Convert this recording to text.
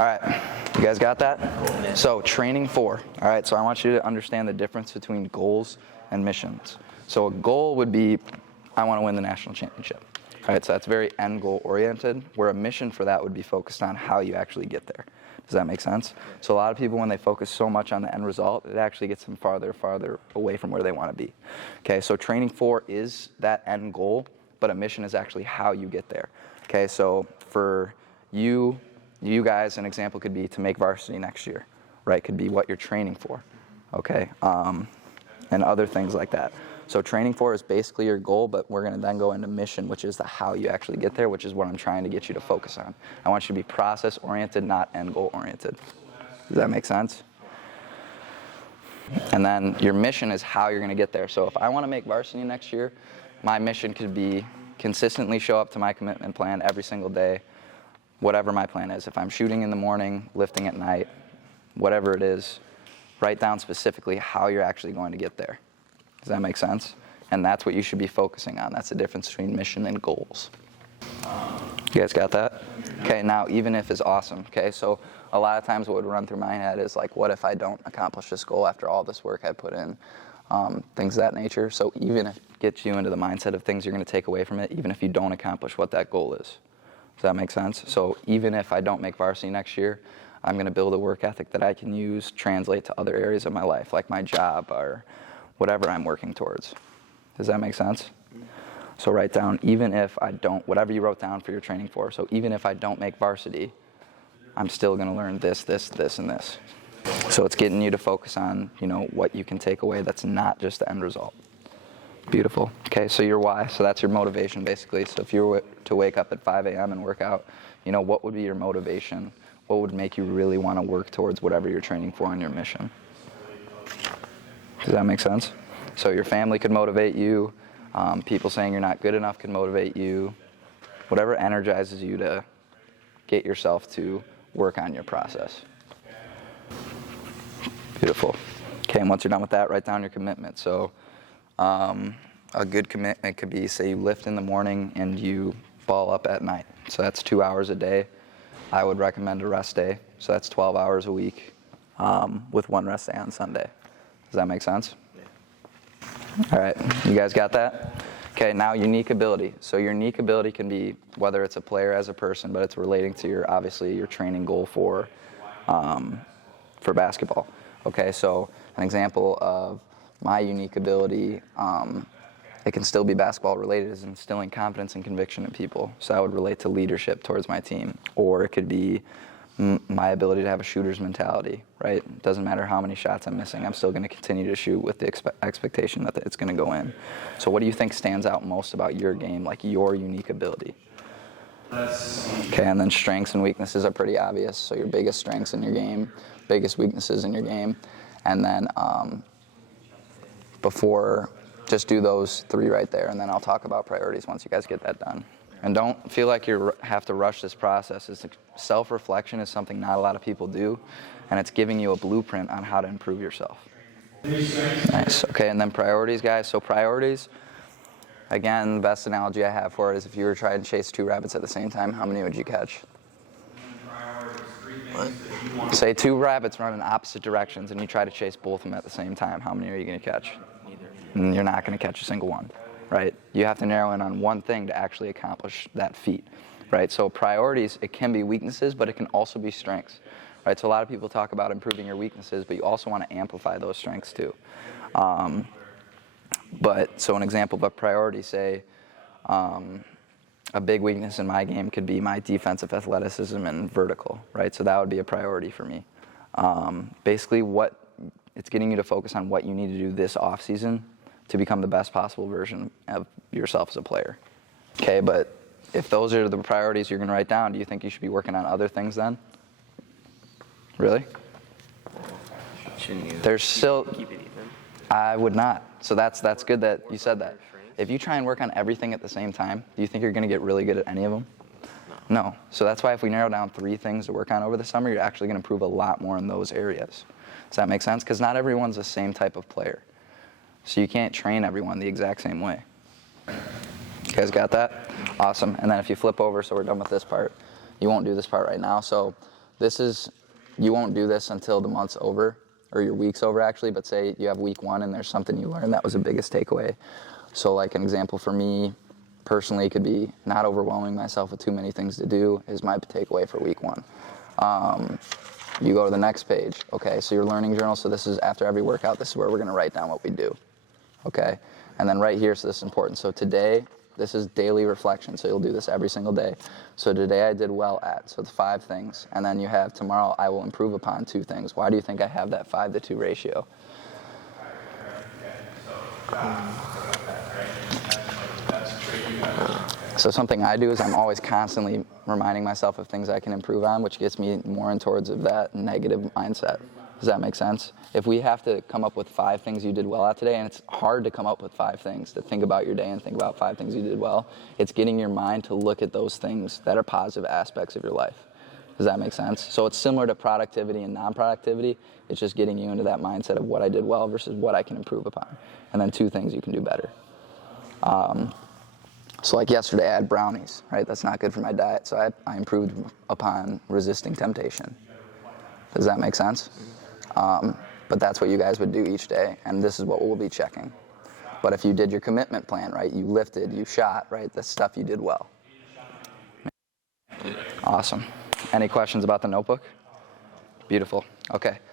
All right, you guys got that? So training 4. All right, so I want you to understand the difference between goals and missions. So a goal would be, I want to win the national championship. All right, so that's very end goal oriented, where a mission for that would be focused on how you actually get there. Does that make sense? So a lot of people, when they focus so much on the end result, it actually gets them farther away from where they want to be. Okay, so training 4 is that end goal, but a mission is actually how you get there. Okay, so for you guys, an example could be to make varsity next year, right? Could be what you're training for, okay? And other things like that. So training 4 is basically your goal, but we're going to then go into mission, which is the how you actually get there, which is what I'm trying to get you to focus on. I want you to be process-oriented, not end-goal-oriented. Does that make sense? And then your mission is how you're going to get there. So if I want to make varsity next year, my mission could be consistently show up to my commitment plan every single day, whatever my plan is. If I'm shooting in the morning, lifting at night, whatever it is, write down specifically how you're actually going to get there. Does that make sense? And that's what you should be focusing on. That's the difference between mission and goals. You guys got that? Okay, now even if is awesome. Okay, so a lot of times what would run through my head is like, what if I don't accomplish this goal after all this work I put in? Things of that nature. So even if it gets you into the mindset of things you're going to take away from it, even if you don't accomplish what that goal is. Does that make sense? So even if I don't make varsity next year, I'm going to build a work ethic that I can use, translate to other areas of my life, like my job or whatever I'm working towards. Does that make sense? So write down, even if I don't, whatever you wrote down for your training for, so even if I don't make varsity, I'm still going to learn this, this, this, and this. So it's getting you to focus on, what you can take away that's not just the end result. Beautiful. Okay, so your why. So that's your motivation, basically. So if you were to wake up at 5 a.m. and work out, what would be your motivation? What would make you really want to work towards whatever you're training for on your mission? Does that make sense? So your family could motivate you. People saying you're not good enough could motivate you. Whatever energizes you to get yourself to work on your process. Beautiful. Okay, and once you're done with that, write down your commitment. So a good commitment could be, say you lift in the morning and you ball up at night. So that's 2 hours a day. I would recommend a rest day. So that's 12 hours a week with one rest day on Sunday. Does that make sense? Yeah. All right, you guys got that? Okay, now unique ability. So your unique ability can be whether it's a player as a person, but it's relating to obviously your training goal for basketball. Okay, so an example of my unique ability, it can still be basketball related, is instilling confidence and conviction in people. So that would relate to leadership towards my team. Or it could be my ability to have a shooter's mentality, right? It doesn't matter how many shots I'm missing, I'm still going to continue to shoot with the expectation that it's going to go in. So what do you think stands out most about your game, like your unique ability? Okay, and then strengths and weaknesses are pretty obvious. So your biggest strengths in your game, biggest weaknesses in your game. And then just do those 3 right there, and then I'll talk about priorities once you guys get that done. And don't feel like you have to rush this process. Self-reflection is something not a lot of people do, and it's giving you a blueprint on how to improve yourself. Nice. Okay, and then priorities, guys. So priorities, again, the best analogy I have for it is if you were trying to chase 2 rabbits at the same time, how many would you catch? What? Say 2 rabbits run in opposite directions, and you try to chase both of them at the same time. How many are you going to catch? And you're not going to catch a single one, right? You have to narrow in on one thing to actually accomplish that feat, right? So priorities, it can be weaknesses, but it can also be strengths, right? So a lot of people talk about improving your weaknesses, but you also want to amplify those strengths too. So an example of a priority, say, a big weakness in my game could be my defensive athleticism and vertical, right? So that would be a priority for me. Basically, it's getting you to focus on what you need to do this off season to become the best possible version of yourself as a player. Okay, but if those are the priorities you're going to write down, do you think you should be working on other things then? Really? Shouldn't you? There's still. Keep it even. I would not. So that's good that you said that. If you try and work on everything at the same time, do you think you're going to get really good at any of them? No. So that's why if we narrow down 3 things to work on over the summer, you're actually going to improve a lot more in those areas. Does that make sense? Because not everyone's the same type of player. So you can't train everyone the exact same way. You guys got that? Awesome. And then if you flip over, so we're done with this part. You won't do this part right now. So you won't do this until the month's over, or your week's over actually, but say you have week 1 and there's something you learned that was the biggest takeaway. So like an example for me personally could be not overwhelming myself with too many things to do is my takeaway for week 1. You go to the next page. Okay, so your learning journal, so this is after every workout, this is where we're gonna write down what we do. Okay, and then right here, so this is important. So today, this is daily reflection, so you'll do this every single day. So today I did well at, so the 5 things. And then you have tomorrow, I will improve upon 2 things. Why do you think I have that 5-to-2 ratio? So something I do is I'm always constantly reminding myself of things I can improve on, which gets me more in towards of that negative mindset. Does that make sense? If we have to come up with 5 things you did well at today, and it's hard to come up with 5 things, to think about your day and think about 5 things you did well, it's getting your mind to look at those things that are positive aspects of your life. Does that make sense? So it's similar to productivity and non-productivity. It's just getting you into that mindset of what I did well versus what I can improve upon. And then 2 things you can do better. So like yesterday I had brownies, right? That's not good for my diet. So I improved upon resisting temptation. Does that make sense? But that's what you guys would do each day, and this is what we'll be checking. But if you did your commitment plan, right, you lifted, you shot, right, the stuff you did well. Awesome. Any questions about the notebook? Beautiful. Okay.